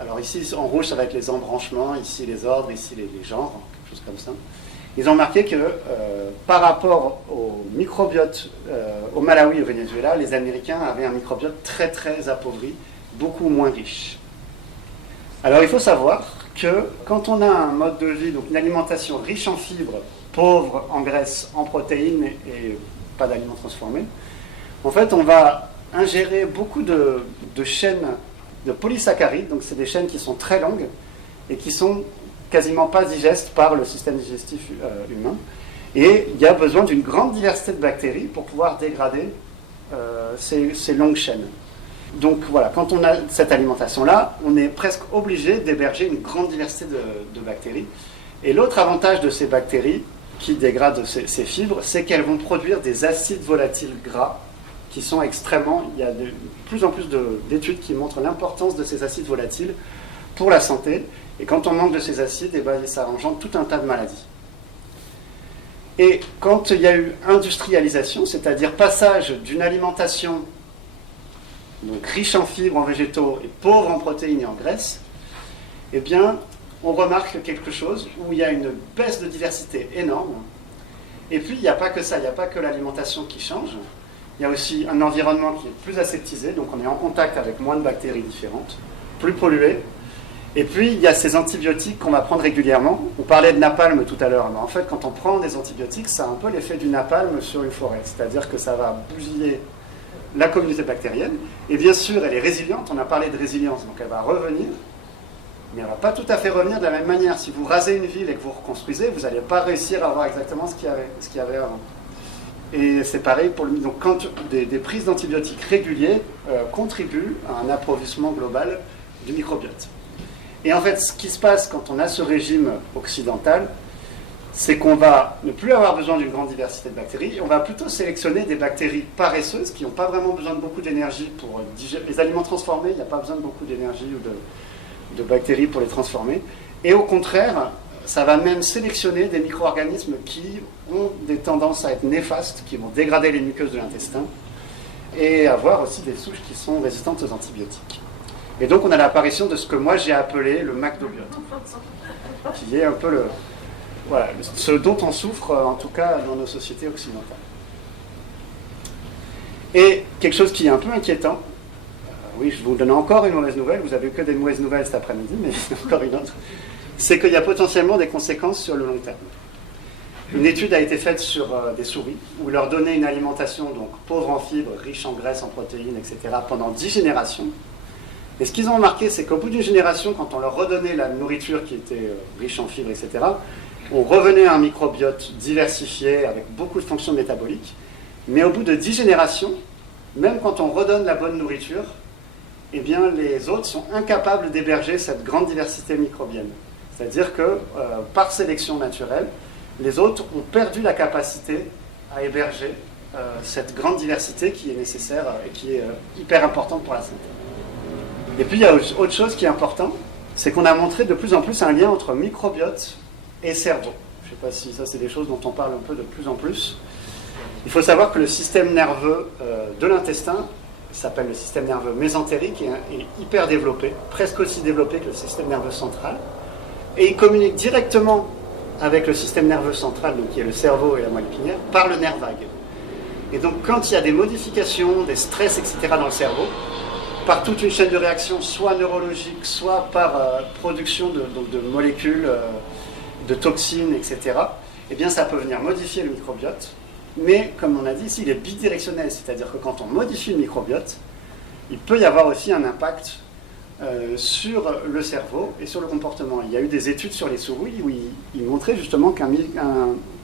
alors ici, en rouge, ça va être les embranchements, ici les ordres, ici les genres, quelque chose comme ça. Ils ont remarqué que, par rapport au microbiote au Malawi et au Venezuela, les Américains avaient un microbiote très très appauvri, beaucoup moins riche. Alors il faut savoir que quand on a un mode de vie, donc une alimentation riche en fibres, pauvre en graisses, en protéines et pas d'aliments transformés, en fait on va ingérer beaucoup de chaînes de polysaccharides, donc c'est des chaînes qui sont très longues et qui sont quasiment pas digestes par le système digestif humain. Et il y a besoin d'une grande diversité de bactéries pour pouvoir dégrader ces longues chaînes. Donc voilà, quand on a cette alimentation-là, on est presque obligé d'héberger une grande diversité de bactéries. Et l'autre avantage de ces bactéries qui dégradent ces fibres, c'est qu'elles vont produire des acides volatiles gras qui sont extrêmement... Il y a de plus en plus d'études qui montrent l'importance de ces acides volatiles pour la santé. Et quand on manque de ces acides, eh ben, ça engendre tout un tas de maladies. Et quand il y a eu industrialisation, c'est-à-dire passage d'une alimentation donc riche en fibres, en végétaux et pauvre en protéines et en graisses, eh bien, on remarque quelque chose où il y a une baisse de diversité énorme Et puis, il n'y a pas que ça, il n'y a pas que l'alimentation qui change. Il y a aussi un environnement qui est plus aseptisé, donc on est en contact avec moins de bactéries différentes, plus polluées. Et puis, il y a ces antibiotiques qu'on va prendre régulièrement. On parlait de napalm tout à l'heure, mais en fait, quand on prend des antibiotiques, ça a un peu l'effet du napalm sur une forêt. C'est-à-dire que ça va bousiller la communauté bactérienne. Et bien sûr, elle est résiliente, on a parlé de résilience, donc elle va revenir. Mais elle ne va pas tout à fait revenir de la même manière. Si vous rasez une ville et que vous reconstruisez, vous n'allez pas réussir à avoir exactement ce qu'il y avait avant. Et c'est pareil pour le... Donc quand des prises d'antibiotiques réguliers contribuent à un appauvrissement global du microbiote. Et en fait, ce qui se passe quand on a ce régime occidental, c'est qu'on va ne plus avoir besoin d'une grande diversité de bactéries, et on va plutôt sélectionner des bactéries paresseuses qui n'ont pas vraiment besoin de beaucoup d'énergie pour digérer. Les aliments transformés, il n'y a pas besoin de beaucoup d'énergie ou de bactéries pour les transformer. Et au contraire, ça va même sélectionner des micro-organismes qui ont des tendances à être néfastes, qui vont dégrader les muqueuses de l'intestin, et avoir aussi des souches qui sont résistantes aux antibiotiques. Et donc on a l'apparition de ce que moi j'ai appelé le macdobiote, qui est un peu ce dont on souffre, en tout cas dans nos sociétés occidentales. Et quelque chose qui est un peu inquiétant, oui, je vous donne encore une mauvaise nouvelle, vous n'avez que des mauvaises nouvelles cet après-midi, mais encore une autre, c'est qu'il y a potentiellement des conséquences sur le long terme. Une étude a été faite sur des souris, où leur donner une alimentation donc pauvre en fibres, riche en graisses, en protéines, etc., pendant 10 générations. Et ce qu'ils ont remarqué, c'est qu'au bout d'une génération, quand on leur redonnait la nourriture qui était riche en fibres, etc., on revenait à un microbiote diversifié avec beaucoup de fonctions métaboliques. Mais au bout de 10 générations, même quand on redonne la bonne nourriture, eh bien, les autres sont incapables d'héberger cette grande diversité microbienne. C'est-à-dire que, par sélection naturelle, les autres ont perdu la capacité à héberger cette grande diversité qui est nécessaire et qui est hyper importante pour la santé. Et puis il y a autre chose qui est important, c'est qu'on a montré de plus en plus un lien entre microbiote et cerveau. Je ne sais pas si ça c'est des choses dont on parle un peu de plus en plus. Il faut savoir que le système nerveux de l'intestin s'appelle le système nerveux mésentérique et est hyper développé, presque aussi développé que le système nerveux central. Et il communique directement avec le système nerveux central, donc qui est le cerveau et la moelle épinière, par le nerf vague. Et donc quand il y a des modifications, des stress, etc. dans le cerveau, par toute une chaîne de réactions, soit neurologique, soit par production de molécules, de toxines, etc., eh bien ça peut venir modifier le microbiote. Mais comme on a dit ici, il est bidirectionnel, c'est-à-dire que quand on modifie le microbiote, il peut y avoir aussi un impact sur le cerveau et sur le comportement. Il y a eu des études sur les souris où ils montraient justement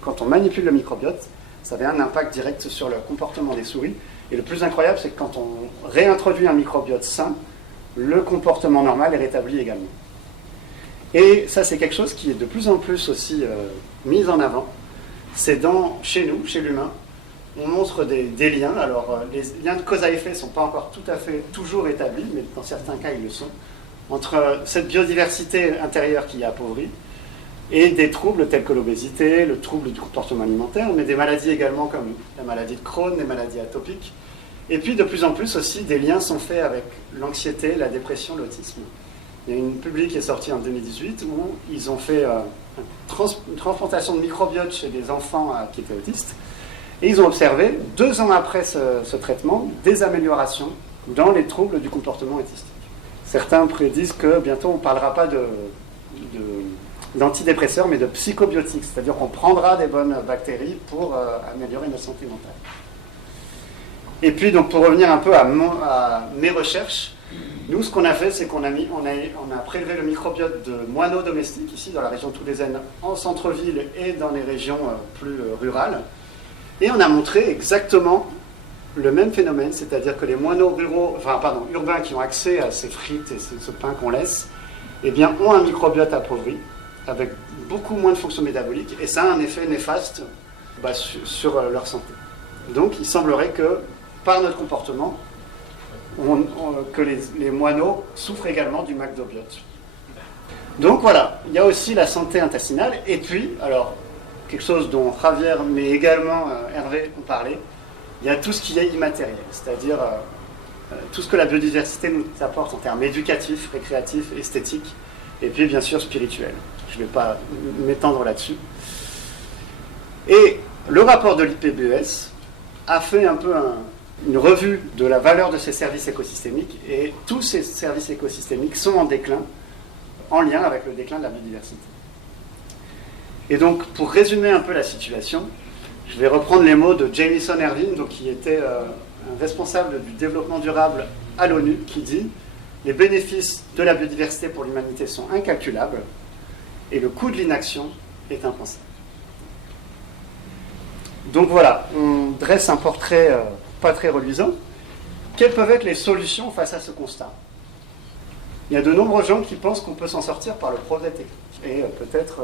quand on manipule le microbiote, ça avait un impact direct sur le comportement des souris. Et le plus incroyable, c'est que quand on réintroduit un microbiote sain, le comportement normal est rétabli également. Et ça, c'est quelque chose qui est de plus en plus aussi mis en avant. C'est chez nous, chez l'humain, on montre des liens. Alors, les liens de cause à effet ne sont pas encore tout à fait toujours établis, mais dans certains cas, ils le sont, entre cette biodiversité intérieure qui est appauvrie et des troubles tels que l'obésité, le trouble du comportement alimentaire, mais des maladies également comme la maladie de Crohn, les maladies atopiques. Et puis, de plus en plus aussi, des liens sont faits avec l'anxiété, la dépression, l'autisme. Il y a une publique qui est sortie en 2018 où ils ont fait une transplantation de microbiote chez des enfants qui étaient autistes. Et ils ont observé, 2 ans après ce traitement, des améliorations dans les troubles du comportement autistique. Certains prédisent que bientôt on ne parlera pas d'antidépresseurs, mais de psychobiotiques, c'est-à-dire qu'on prendra des bonnes bactéries pour améliorer notre santé mentale. Et puis, donc, pour revenir un peu à mes recherches, nous, ce qu'on a fait, c'est qu'on a prélevé le microbiote de moineaux domestiques, ici, dans la région toulousaine, en centre-ville et dans les régions plus rurales. Et on a montré exactement le même phénomène, c'est-à-dire que les moineaux urbains qui ont accès à ces frites et ce pain qu'on laisse, eh bien, ont un microbiote appauvri, avec beaucoup moins de fonctions métaboliques, et ça a un effet néfaste sur leur santé. Donc, il semblerait que, par notre comportement, que les moineaux souffrent également du macdobiote. Donc voilà, il y a aussi la santé intestinale, et puis, alors, quelque chose dont Javier, mais également Hervé ont parlé, il y a tout ce qui est immatériel, c'est-à-dire tout ce que la biodiversité nous apporte en termes éducatifs, récréatifs, esthétiques, et puis bien sûr spirituels. Je ne vais pas m'étendre là-dessus. Et Le rapport de l'IPBES a fait un peu une revue de la valeur de ces services écosystémiques, et tous ces services écosystémiques sont en déclin, en lien avec le déclin de la biodiversité. Et donc, pour résumer un peu la situation, je vais reprendre les mots de Jamieson Ervin, donc, qui était un responsable du développement durable à l'ONU, qui dit « Les bénéfices de la biodiversité pour l'humanité sont incalculables et le coût de l'inaction est impensable. » Donc voilà, on dresse un portrait pas très reluisant. Quelles peuvent être les solutions face à ce constat? Il y a de nombreux gens qui pensent qu'on peut s'en sortir par le progrès technique. Et peut-être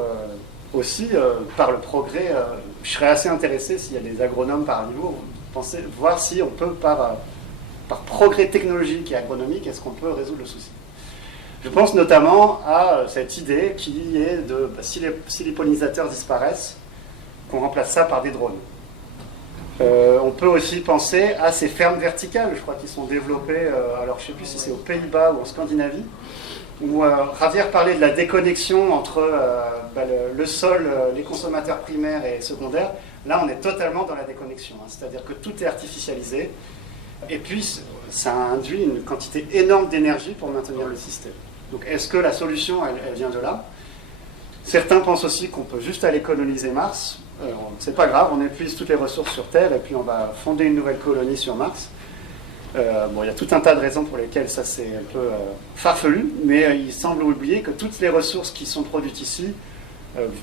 aussi par le progrès. Je serais assez intéressé, s'il y a des agronomes parmi vous, voir si on peut, par progrès technologique et agronomique, est-ce qu'on peut résoudre le souci. Je pense notamment à cette idée qui est de, si les pollinisateurs disparaissent, qu'on remplace ça par des drones. On peut aussi penser à ces fermes verticales, je crois, qui sont développées, alors je ne sais plus si c'est aux Pays-Bas ou en Scandinavie, où Javier parlait de la déconnexion entre le sol, les consommateurs primaires et secondaires. Là, on est totalement dans la déconnexion, hein, c'est-à-dire que tout est artificialisé, et puis ça induit une quantité énorme d'énergie pour maintenir le système. Donc est-ce que la solution, elle vient de là? Certains pensent aussi qu'on peut juste aller coloniser Mars. C'est pas grave, on épuise toutes les ressources sur Terre et puis on va fonder une nouvelle colonie sur Mars. Bon, il y a tout un tas de raisons pour lesquelles ça c'est un peu farfelu, mais il semble oublier que toutes les ressources qui sont produites ici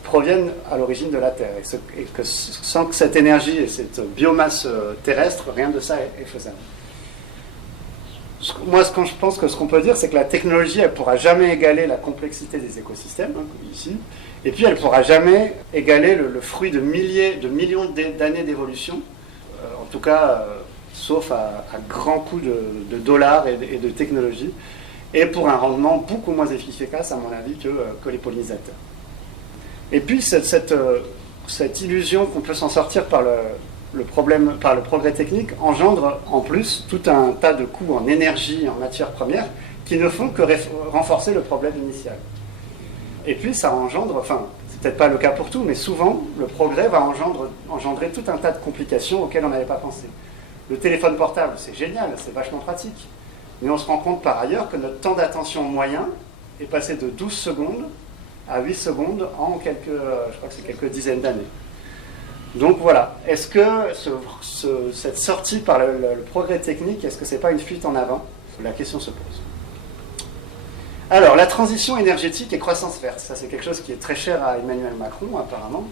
proviennent à l'origine de la Terre, et que sans que cette énergie et cette biomasse terrestre, rien de ça est faisable. Moi, je pense que ce qu'on peut dire, c'est que la technologie, elle ne pourra jamais égaler la complexité des écosystèmes, hein, ici, et puis elle ne pourra jamais égaler le fruit de millions d'années d'évolution, en tout cas, sauf à grands coûts de dollars et de technologie, et pour un rendement beaucoup moins efficace, à mon avis, que les pollinisateurs. Et puis, cette illusion qu'on peut s'en sortir par le progrès technique engendre en plus tout un tas de coûts en énergie et en matières premières qui ne font que renforcer le problème initial. Et puis ça engendre, enfin c'est peut-être pas le cas pour tout, mais souvent le progrès va engendrer tout un tas de complications auxquelles on n'avait pas pensé. Le téléphone portable, c'est génial, c'est vachement pratique, mais on se rend compte par ailleurs que notre temps d'attention moyen est passé de 12 secondes à 8 secondes en je crois que c'est quelques dizaines d'années. Donc voilà, est-ce que cette sortie par le progrès technique, est-ce que ce n'est pas une fuite en avant? La question se pose. Alors, la transition énergétique et croissance verte, ça c'est quelque chose qui est très cher à Emmanuel Macron apparemment.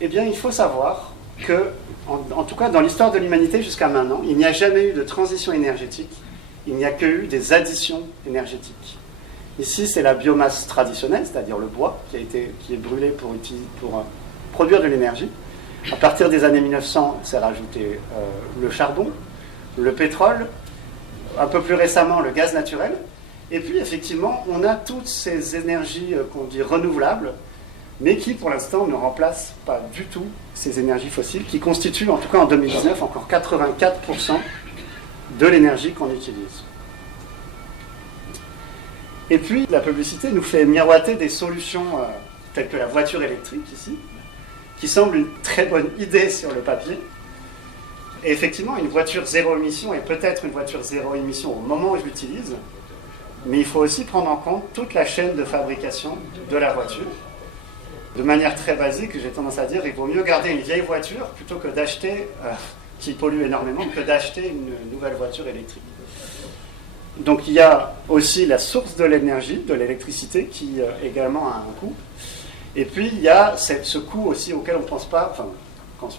Eh bien, il faut savoir que, en tout cas dans l'histoire de l'humanité jusqu'à maintenant, il n'y a jamais eu de transition énergétique, il n'y a que eu des additions énergétiques. Ici, c'est la biomasse traditionnelle, c'est-à-dire le bois, qui est brûlé pour produire de l'énergie. À partir des années 1900, s'est rajouté le charbon, le pétrole, un peu plus récemment le gaz naturel. Et puis effectivement, on a toutes ces énergies qu'on dit renouvelables, mais qui pour l'instant ne remplacent pas du tout ces énergies fossiles, qui constituent en tout cas en 2019 encore 84% de l'énergie qu'on utilise. Et puis la publicité nous fait miroiter des solutions telles que la voiture électrique ici, qui semble une très bonne idée sur le papier. Et effectivement, une voiture zéro émission est peut-être une voiture zéro émission au moment où je l'utilise, mais il faut aussi prendre en compte toute la chaîne de fabrication de la voiture. De manière très basique, j'ai tendance à dire qu'il vaut mieux garder une vieille voiture plutôt que d'acheter, qui pollue énormément, que d'acheter une nouvelle voiture électrique. Donc il y a aussi la source de l'énergie, de l'électricité, qui également a un coût. Et puis il y a ce coût aussi auquel on ne pense pas, enfin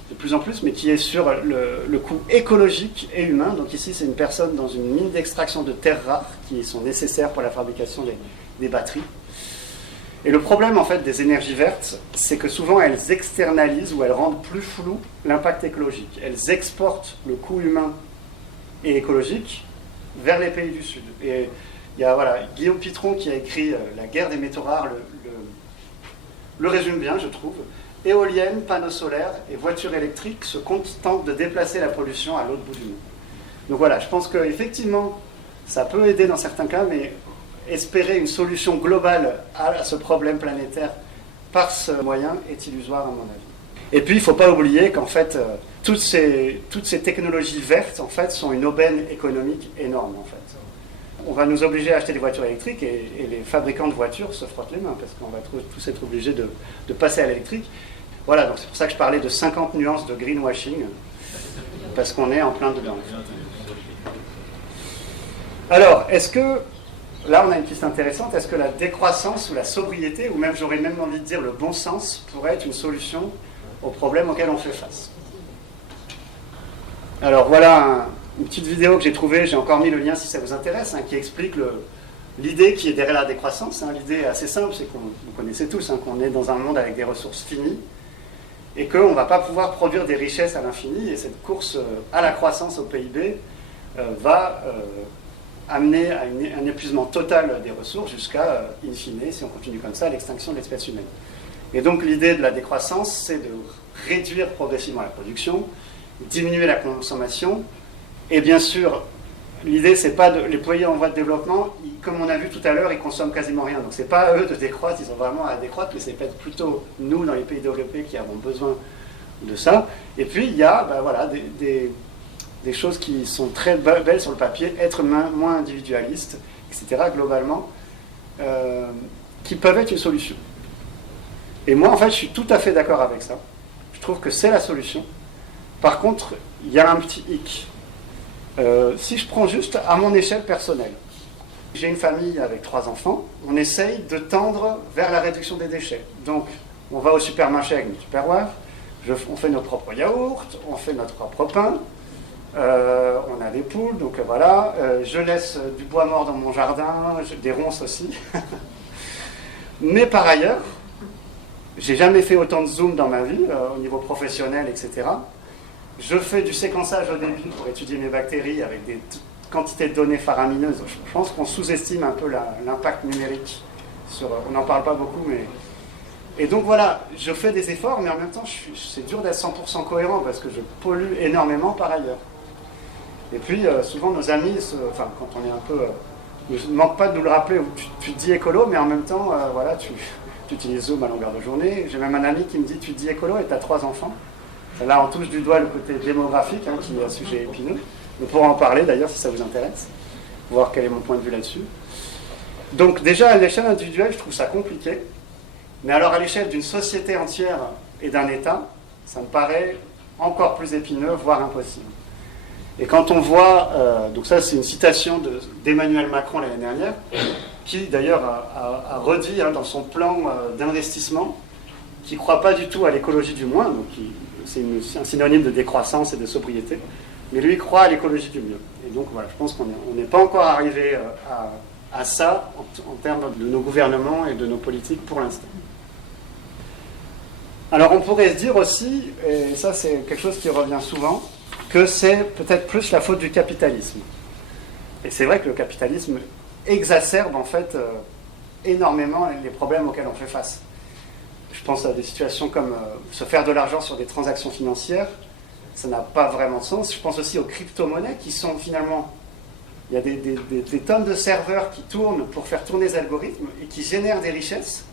de plus en plus, mais qui est sur le coût écologique et humain. Donc ici c'est une personne dans une mine d'extraction de terres rares qui sont nécessaires pour la fabrication des batteries. Et le problème en fait des énergies vertes, c'est que souvent elles externalisent ou elles rendent plus flou l'impact écologique. Elles exportent le coût humain et écologique vers les pays du Sud. Et il y a Guillaume Pitron qui a écrit La guerre des métaux rares, le résume bien, je trouve. Éoliennes, panneaux solaires et voitures électriques se contentent de déplacer la pollution à l'autre bout du monde. Donc voilà, je pense qu'effectivement, ça peut aider dans certains cas, mais espérer une solution globale à ce problème planétaire par ce moyen est illusoire à mon avis. Et puis, il ne faut pas oublier qu'en fait, toutes ces technologies vertes, en fait, sont une aubaine économique énorme, en fait. On va nous obliger à acheter des voitures électriques et les fabricants de voitures se frottent les mains parce qu'on va tous être obligés de passer à l'électrique. Voilà, donc c'est pour ça que je parlais de 50 nuances de greenwashing, parce qu'on est en plein dedans. En fait. Alors, est-ce que, là on a une piste intéressante, est-ce que la décroissance ou la sobriété, ou même j'aurais même envie de dire le bon sens, pourrait être une solution aux problèmes auxquels on fait face? Alors voilà une petite vidéo que j'ai trouvée, j'ai encore mis le lien si ça vous intéresse, qui explique l'idée qui est derrière la décroissance. L'idée est assez simple, c'est vous connaissez tous, qu'on est dans un monde avec des ressources finies et qu'on ne va pas pouvoir produire des richesses à l'infini, et cette course à la croissance au PIB va amener à un épuisement total des ressources jusqu'à, in fine, si on continue comme ça, l'extinction de l'espèce humaine. Et donc l'idée de la décroissance, c'est de réduire progressivement la production, diminuer la consommation, et bien sûr, l'idée, c'est pas les pays en voie de développement, comme on a vu tout à l'heure, ils consomment quasiment rien. Donc c'est pas à eux de décroître, ils ont vraiment à décroître, mais c'est peut-être plutôt nous, dans les pays développés, qui avons besoin de ça. Et puis il y a voilà, des choses qui sont très belles sur le papier, être moins individualiste, etc., globalement, qui peuvent être une solution. Et moi, en fait, je suis tout à fait d'accord avec ça. Je trouve que c'est la solution. Par contre, il y a un petit hic. Si je prends juste à mon échelle personnelle, j'ai une famille avec 3 enfants, on essaye de tendre vers la réduction des déchets. Donc, on va au supermarché avec notre Tupperware, on fait notre propre yaourt, on fait notre propre pain, on a des poules, donc voilà, je laisse du bois mort dans mon jardin, des ronces aussi. Mais par ailleurs, j'ai jamais fait autant de zoom dans ma vie, au niveau professionnel, etc. Je fais du séquençage au début pour étudier mes bactéries avec des quantités de données faramineuses. Je pense qu'on sous-estime un peu l'impact numérique. On n'en parle pas beaucoup, mais... Et donc voilà, je fais des efforts, mais en même temps, c'est dur d'être 100% cohérent parce que je pollue énormément par ailleurs. Et puis, souvent, nos amis, quand on est un peu... ne manquent pas de nous le rappeler, tu te dis écolo, mais en même temps, voilà, tu utilises Zoom à longueur de journée. J'ai même un ami qui me dit, tu te dis écolo et tu as 3 enfants. Là, on touche du doigt le côté démographique, qui est un sujet épineux. On pourra en parler d'ailleurs si ça vous intéresse, voir quel est mon point de vue là-dessus. Donc déjà, à l'échelle individuelle, je trouve ça compliqué. Mais alors à l'échelle d'une société entière et d'un État, ça me paraît encore plus épineux, voire impossible. Et quand on voit, donc ça c'est une citation d'Emmanuel Macron l'année dernière, qui d'ailleurs a redit dans son plan d'investissement, qui ne croit pas du tout à l'écologie du moins, donc c'est un synonyme de décroissance et de sobriété, mais lui croit à l'écologie du mieux. Et donc voilà, je pense qu'on n'est pas encore arrivé à ça en termes de nos gouvernements et de nos politiques pour l'instant. Alors on pourrait se dire aussi, et ça c'est quelque chose qui revient souvent, que c'est peut-être plus la faute du capitalisme. Et c'est vrai que le capitalisme exacerbe en fait énormément les problèmes auxquels on fait face. Je pense à des situations comme se faire de l'argent sur des transactions financières, ça n'a pas vraiment de sens. Je pense aussi aux crypto-monnaies qui sont finalement... Il y a des tonnes de serveurs qui tournent pour faire tourner les algorithmes et qui génèrent des richesses,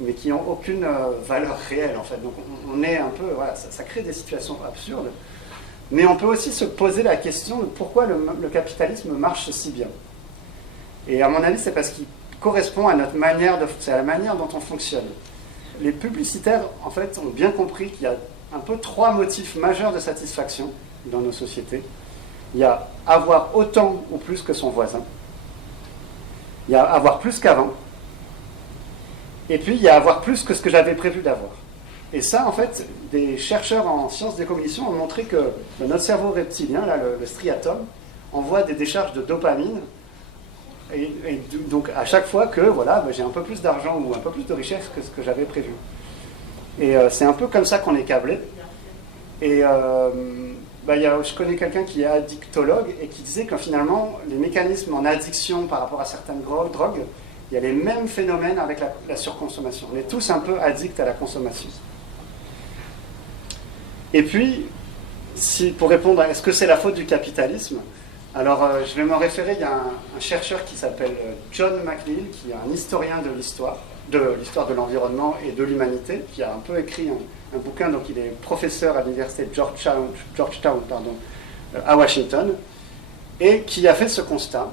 mais qui n'ont aucune valeur réelle en fait. Donc on est un peu... Voilà, ça crée des situations absurdes. Mais on peut aussi se poser la question de pourquoi le capitalisme marche si bien. Et à mon avis, c'est parce qu'il correspond à notre manière c'est à la manière dont on fonctionne. Les publicitaires, en fait, ont bien compris qu'il y a un peu 3 motifs majeurs de satisfaction dans nos sociétés. Il y a avoir autant ou plus que son voisin. Il y a avoir plus qu'avant. Et puis, il y a avoir plus que ce que j'avais prévu d'avoir. Et ça, en fait, des chercheurs en sciences des cognitions ont montré que notre cerveau reptilien, là, le striatum, envoie des décharges de dopamine. Et donc à chaque fois que voilà, j'ai un peu plus d'argent ou un peu plus de richesse que ce que j'avais prévu. Et c'est un peu comme ça qu'on est câblé. Et je connais quelqu'un qui est addictologue et qui disait que finalement les mécanismes en addiction par rapport à certaines drogues, il y a les mêmes phénomènes avec la surconsommation. On est tous un peu addicts à la consommation. Et puis, pour répondre à est-ce que c'est la faute du capitalisme, alors je vais me référer, il y a un chercheur qui s'appelle John McNeill, qui est un historien de l'histoire, de l'histoire de l'environnement et de l'humanité, qui a un peu écrit un bouquin, donc il est professeur à l'université de Georgetown, à Washington, et qui a fait ce constat,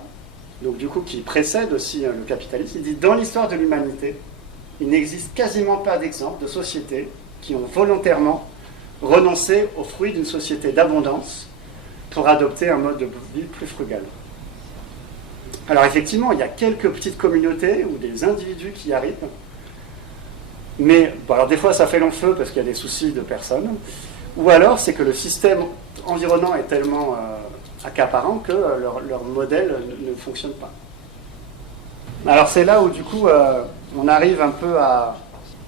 donc du coup qui précède aussi le capitalisme. Il dit: dans l'histoire de l'humanité, il n'existe quasiment pas d'exemple de sociétés qui ont volontairement renoncé aux fruits d'une société d'abondance pour adopter un mode de vie plus frugal. Alors effectivement, il y a quelques petites communautés ou des individus qui y arrivent, mais bon, alors des fois ça fait long feu parce qu'il y a des soucis de personnes, ou alors c'est que le système environnant est tellement accaparant que leur modèle ne fonctionne pas. Alors c'est là où du coup on arrive un peu à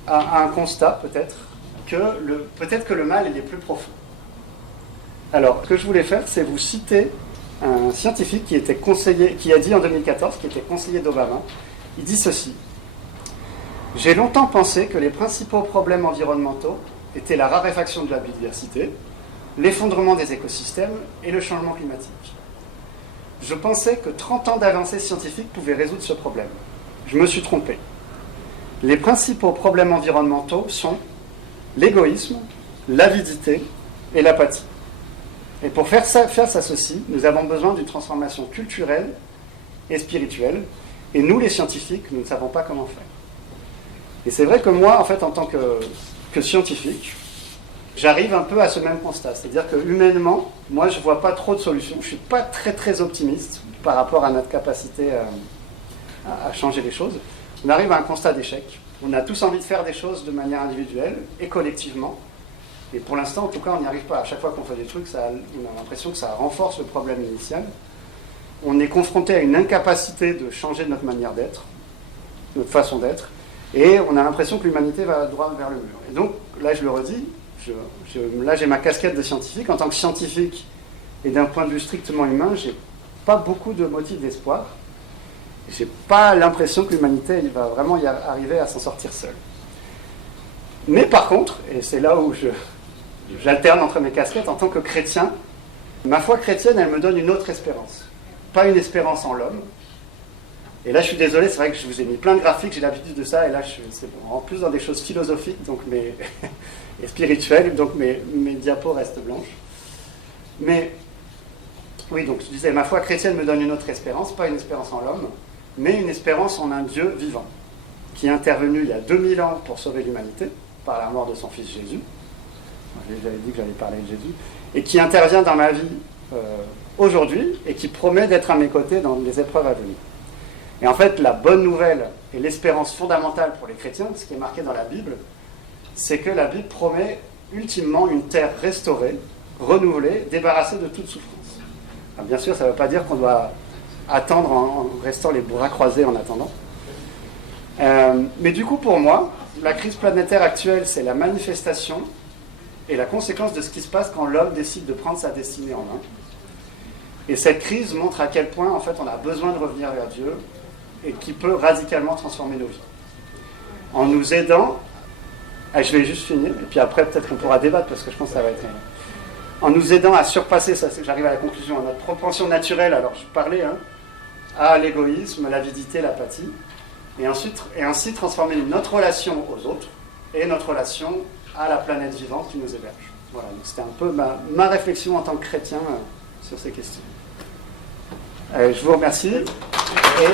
un constat peut-être que le mal il est plus profond. Alors ce que je voulais faire, c'est vous citer un scientifique qui a dit en 2014, qui était conseiller d'Obama. Il dit ceci: j'ai longtemps pensé que les principaux problèmes environnementaux étaient la raréfaction de la biodiversité, l'effondrement des écosystèmes et le changement climatique. Je pensais que 30 ans d'avancées scientifiques pouvaient résoudre ce problème. Je me suis trompé. Les principaux problèmes environnementaux sont l'égoïsme, l'avidité et l'apathie. Et pour faire face à ceci, nous avons besoin d'une transformation culturelle et spirituelle. Et nous, les scientifiques, nous ne savons pas comment faire. Et c'est vrai que moi, en fait, en tant que scientifique, j'arrive un peu à ce même constat. C'est-à-dire que humainement, moi, je ne vois pas trop de solutions. Je ne suis pas très, très optimiste par rapport à notre capacité à changer les choses. On arrive à un constat d'échec. On a tous envie de faire des choses de manière individuelle et collectivement. Et pour l'instant, en tout cas, on n'y arrive pas. À chaque fois qu'on fait des trucs, on a l'impression que ça renforce le problème initial. On est confronté à une incapacité de changer notre manière d'être, notre façon d'être, et on a l'impression que l'humanité va droit vers le mur. Et donc, là, je le redis, là, j'ai ma casquette de scientifique. En tant que scientifique, et d'un point de vue strictement humain, j'ai pas beaucoup de motifs d'espoir. J'ai pas l'impression que l'humanité va vraiment y arriver à s'en sortir seule. Mais par contre, et c'est là où j'alterne entre mes casquettes, en tant que chrétien, ma foi chrétienne, elle me donne une autre espérance. Pas une espérance en l'homme. Et là, je suis désolé, c'est vrai que je vous ai mis plein de graphiques, j'ai l'habitude de ça, et là, c'est en plus dans des choses philosophiques donc et spirituelles, donc mes diapos restent blanches. Mais, oui, donc je disais, ma foi chrétienne me donne une autre espérance, pas une espérance en l'homme, mais une espérance en un Dieu vivant, qui est intervenu il y a 2000 ans pour sauver l'humanité, par la mort de son fils Jésus. J'avais dit que j'allais parler de Jésus. Et qui intervient dans ma vie aujourd'hui et qui promet d'être à mes côtés dans les épreuves à venir. Et en fait, la bonne nouvelle et l'espérance fondamentale pour les chrétiens, ce qui est marqué dans la Bible, c'est que la Bible promet ultimement une terre restaurée, renouvelée, débarrassée de toute souffrance. Alors, bien sûr, ça ne veut pas dire qu'on doit attendre en restant les bras croisés en attendant. Mais du coup, pour moi, la crise planétaire actuelle, c'est la manifestation et la conséquence de ce qui se passe quand l'homme décide de prendre sa destinée en main. Et cette crise montre à quel point, en fait, on a besoin de revenir vers Dieu et qui peut radicalement transformer nos vies. En nous aidant, je vais juste finir, et puis après, peut-être qu'on pourra débattre, parce que je pense que ça va être... En nous aidant à surpasser, ça, j'arrive à la conclusion, à notre propension naturelle, alors je parlais, à l'égoïsme, l'avidité, l'apathie, et ainsi transformer notre relation aux autres et notre relation à la planète vivante qui nous héberge. Voilà, donc c'était un peu ma réflexion en tant que chrétien sur ces questions. Je vous remercie. Et